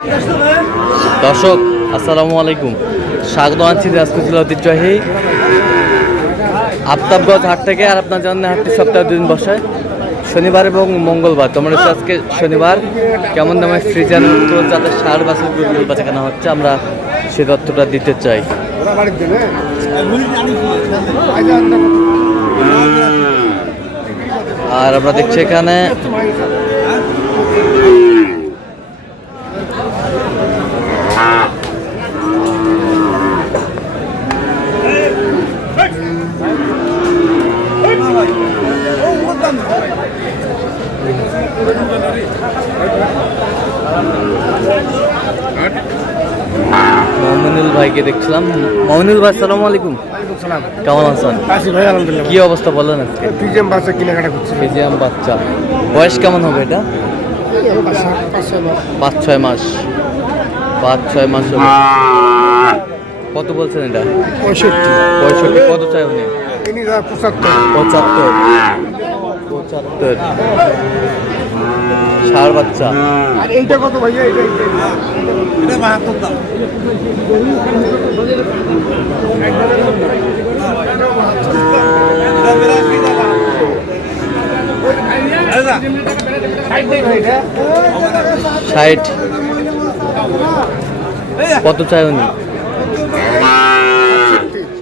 দর্শক আসসালামু আলাইকুম, স্বাগত আছি দিনাজপুর জেলা ঐতিহ্যবাহী আফতাবগঞ্জ হাট থেকে। আর আপনার জানেন হাটটি সপ্তাহে 2 দিন বসে, শনিবার এবং মঙ্গলবার। তোমরা আজকে শনিবার কেমন দামে ফ্রিজার যাতে সার বাছুর বাচ্চা কেনা হচ্ছে, আমরা সে তথ্যটা দিতে চাই। আর আমরা দেখছি এখানে মমিনুল ভাইকে দেখছিলাম। মমিনুল ভাই আসসালামু আলাইকুম, কেমন আছেন? ভাই আলহামদুলিল্লাহ। কি অবস্থা বলেন আজকে? ফ্রিজিয়াম বাচ্চা কেনাকাটা করছি। ফ্রিজিয়াম বাচ্চা বয়স কেমন হবে এটা? 5-6 মাস। 5-6 মাস হবে। কত বলছেন এটা? 65। কত চাই উনি? 75। ষাঁড় বাচ্চা। আর এইটা কত ভাইয়া? এটা 72 দাম। ষাট। কত চাই উনি?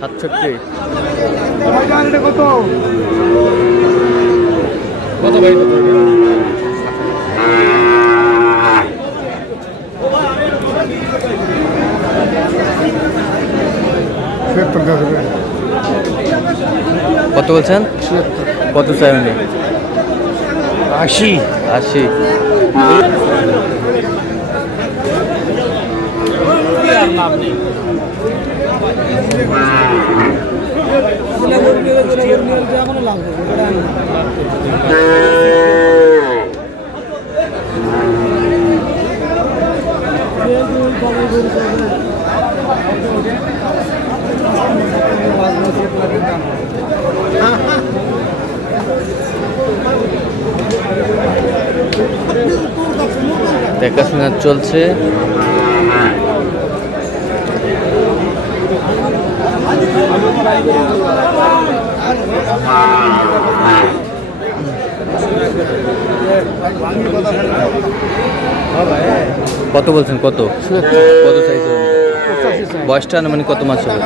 67। কত কত ভাই? কত বলছেন? কত চাই উনি? 80। দেখাশোনা চলছে। কত বলছেন? কত চাইছে? বয়সটা মানে কত মাস হবে?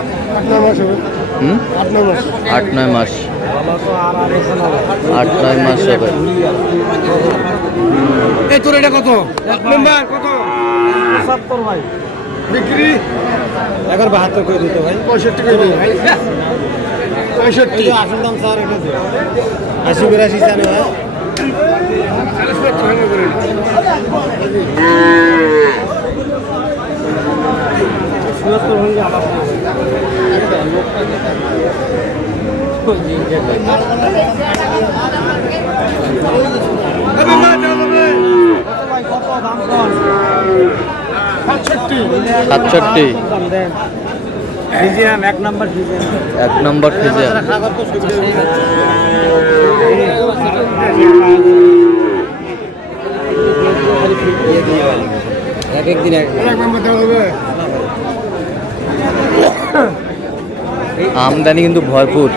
8-9 মাস। 8-9 মাস হবে। এই তোর এটা কত? কত? 70 ভাই। বিক্রি 72 করে দিতে ভাই। 65 করে দিই ভাই। 65 আসল দাম স্যার এটা 80-82 জানে ভাই। 40 করে দিই। সুরত হয়ে গেল আলাদা। কত দাম কম? 67। ফ্রিজিয়াম 1 নম্বর ফ্রিজিয়াম। 1 নম্বর ফ্রিজিয়াম। একদিন আমদানি কিন্তু ভরপুর।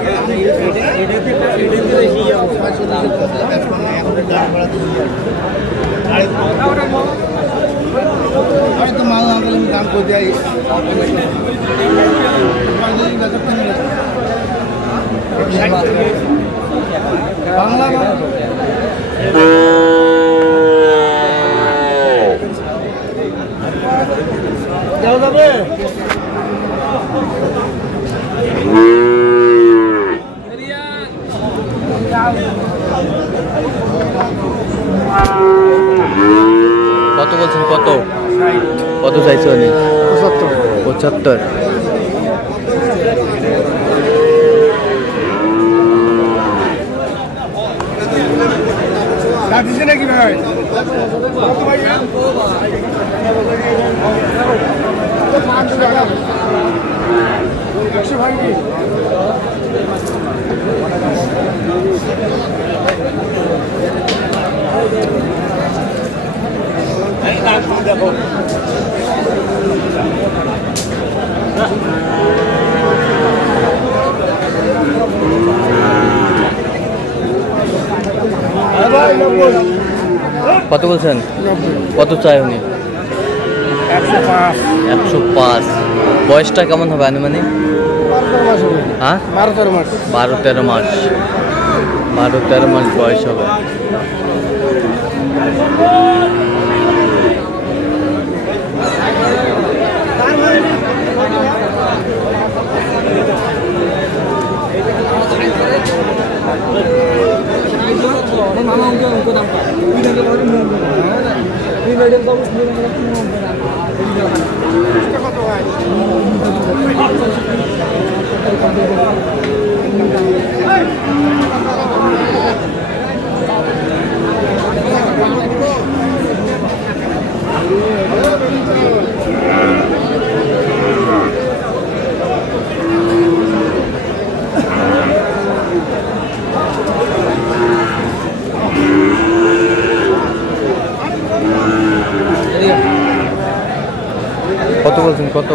দাম করে দেয় বাংলা যাও যাবে। কত বলছেন? কত চাইছে উনি? 75। নাকি ভাই? 100 ভাঙি। দেখো কত বলছেন? কত চাই উনি? 105 105। বয়সটা কেমন হবে আনুমানিক? হ্যাঁ, 12 মাস 12-13 মাস। 12-13 মাস বয়স হবে। কত বলছেন? কত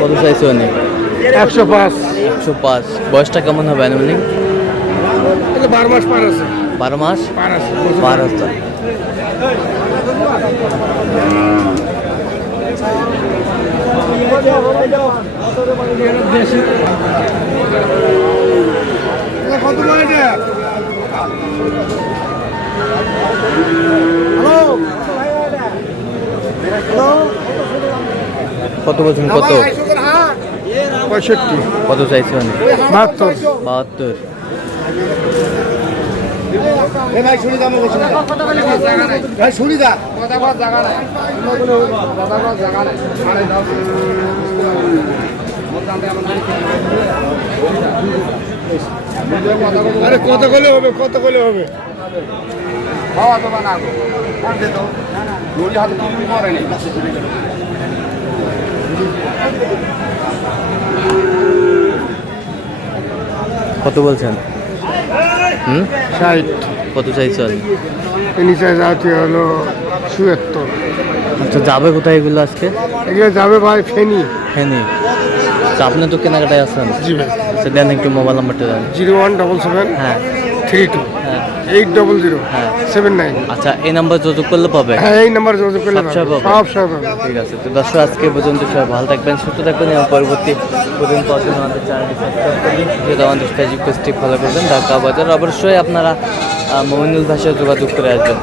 কত চাইছে উনি? 105 105। বয়সটা কেমন হবে আনুমানিক? 12 মাস পার আছে 12 মাস পার আছে 12। কত বলে এটা? হ্যালো হ্যালো কত বলছেন? কত 65 কত চাইছে উনি? 72 72। ভাই শুনি দাম বেশি না ভাই শুনি যা কথা বলার জায়গা নাই কথা বলার জায়গা নাই আরে কত কলে হবে কত কলে হবে খাওয়া তো বানা আর দে তো মুড়ি হাতে তুমি করে নি কত বলছেন? 60 কত চাইছেন? নিচে যাতে হলো 77 আচ্ছা, যাবে কোথায় এগুলো আজকে? এগুলো যাবে ভাই ফেনি ফেনি। আচ্ছা, আপনি তো কেনাকাটায় আছেন। জি ভাই আচ্ছা, দেন একটু মোবাইল নাম্বারটা দেন। 0177 হ্যাঁ 32 হ্যাঁ 800 হ্যাঁ। 79 আচ্ছা, এই নাম্বার যোগাযোগ করলে পাবে? হ্যাঁ এই নাম্বার যোগাযোগ করলে সব সব হবে? সব সব হবে। ঠিক আছে। তো দর্শক, আজকে পর্যন্ত সবাই ভালো থাকবেন, সুস্থ থাকবেন এবং পরবর্তী প্রতিদিন পাওয়ার জন্য আমাদের চ্যানেলটি সাবস্ক্রাইব করবেন, যেটা আমাদের ফেসবুক পেজটি ফলো করবেন। ঢাকা বাজার অবশ্যই আপনারা মমিনুল ভাষায় যোগাযোগ করে আসবেন।